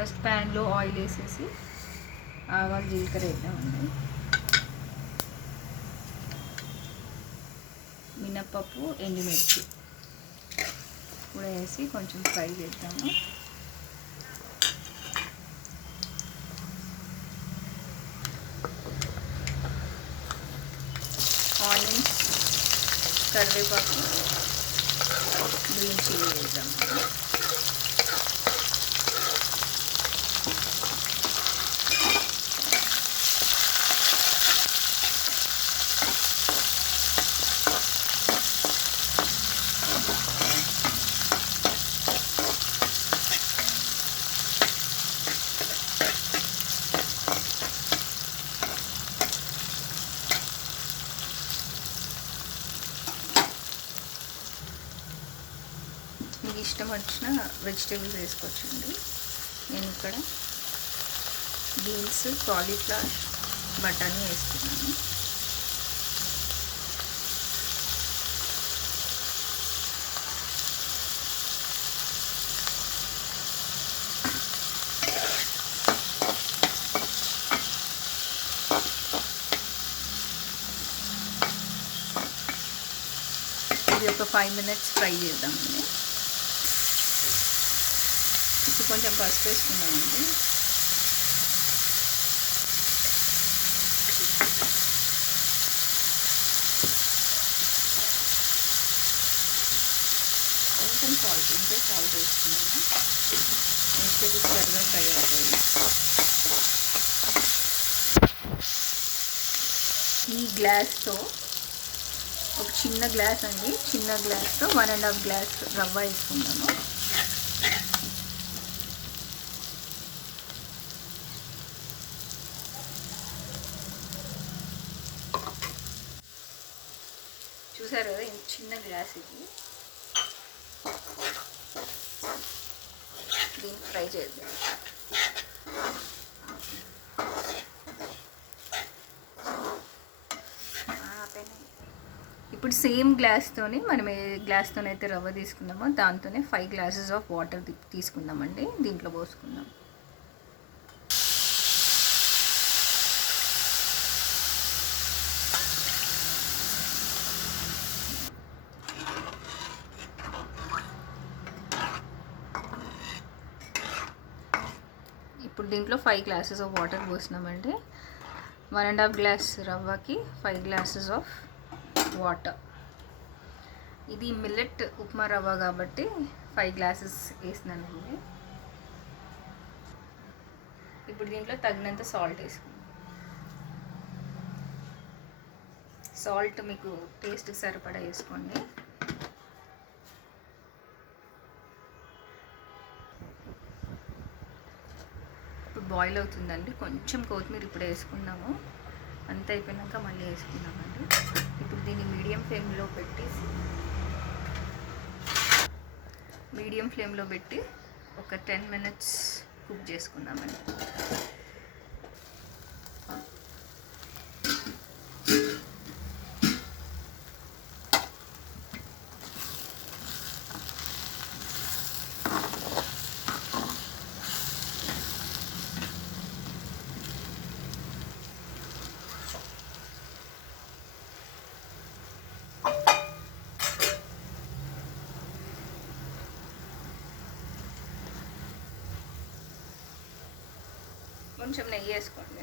First ప్యాన్లో oil వేసేసి ఆవాలు జీలకర్ర వేద్దామండి. మినప్పప్పు ఎండుమిర్చి కూడా వేసి కొంచెం ఫ్రై చేద్దాము. ఆనియన్స్, కరివేపాకు, గ్రీన్ చిల్లీ వేద్దాము. మీకు ఇష్టం వచ్చిన వెజిటేబుల్స్ వేసుకోవచ్చండి. నేను ఇక్కడ బీన్స్, కాలీఫ్లవర్, బఠానీ వేస్తున్నాను. ఇది ఒక 5 minutes ఫ్రై చేద్దామండి. ఇప్పుడు కొంచెం పసుపు వేసుకున్నామండి. కొంచెం సాల్ట్ ఉంటే సాల్ట్ వేసుకున్నాము. వెజిటేబుల్స్ త్వరగా ఫ్రై అవుతాయి. ఈ గ్లాస్తో ఒక చిన్న గ్లాస్ అండి, చిన్న గ్లాస్తో 1.5 గ్లాస్ రవ్వ వేసుకుందాము. చూసారు కదా, ఇంత చిన్న గ్లాస్ ఇది. దీన్ని ఫ్రై చేద్దాం. ఇప్పుడు సేమ్ గ్లాస్తోని మనం ఏ గ్లాస్తోనైతే రవ్వ తీసుకుందామో దాంతోనే 5 glasses ఆఫ్ వాటర్ తీసుకుందామండి. దీంట్లో పోసుకుందాం. ఇప్పుడు దీంట్లో 5 glasses ఆఫ్ వాటర్ పోసినామంటే 1.5 glass రవ్వకి 5 glasses ఆఫ్ వాటర్. ఇది మిల్లెట్ ఉప్మా రవ్వ కాబట్టి 5 glasses వేసినానండి. ఇప్పుడు దీంట్లో తగినంత సాల్ట్ వేసుకుందాం. సాల్ట్ మీకు టేస్ట్కి సరిపడా వేసుకోండి. ఇప్పుడు బాయిల్ అవుతుందండి. కొంచెం కొత్తిమీర ఇప్పుడు వేసుకున్నాము. అంత అయిపోయినాక మళ్ళీ వేసుకున్నామండి. ఇప్పుడు దీన్ని మీడియం ఫ్లేమ్లో పెట్టి ఒక 10 minutes కుక్ చేసుకుందామండి. కొంచెం నెయ్యి వేసుకోండి.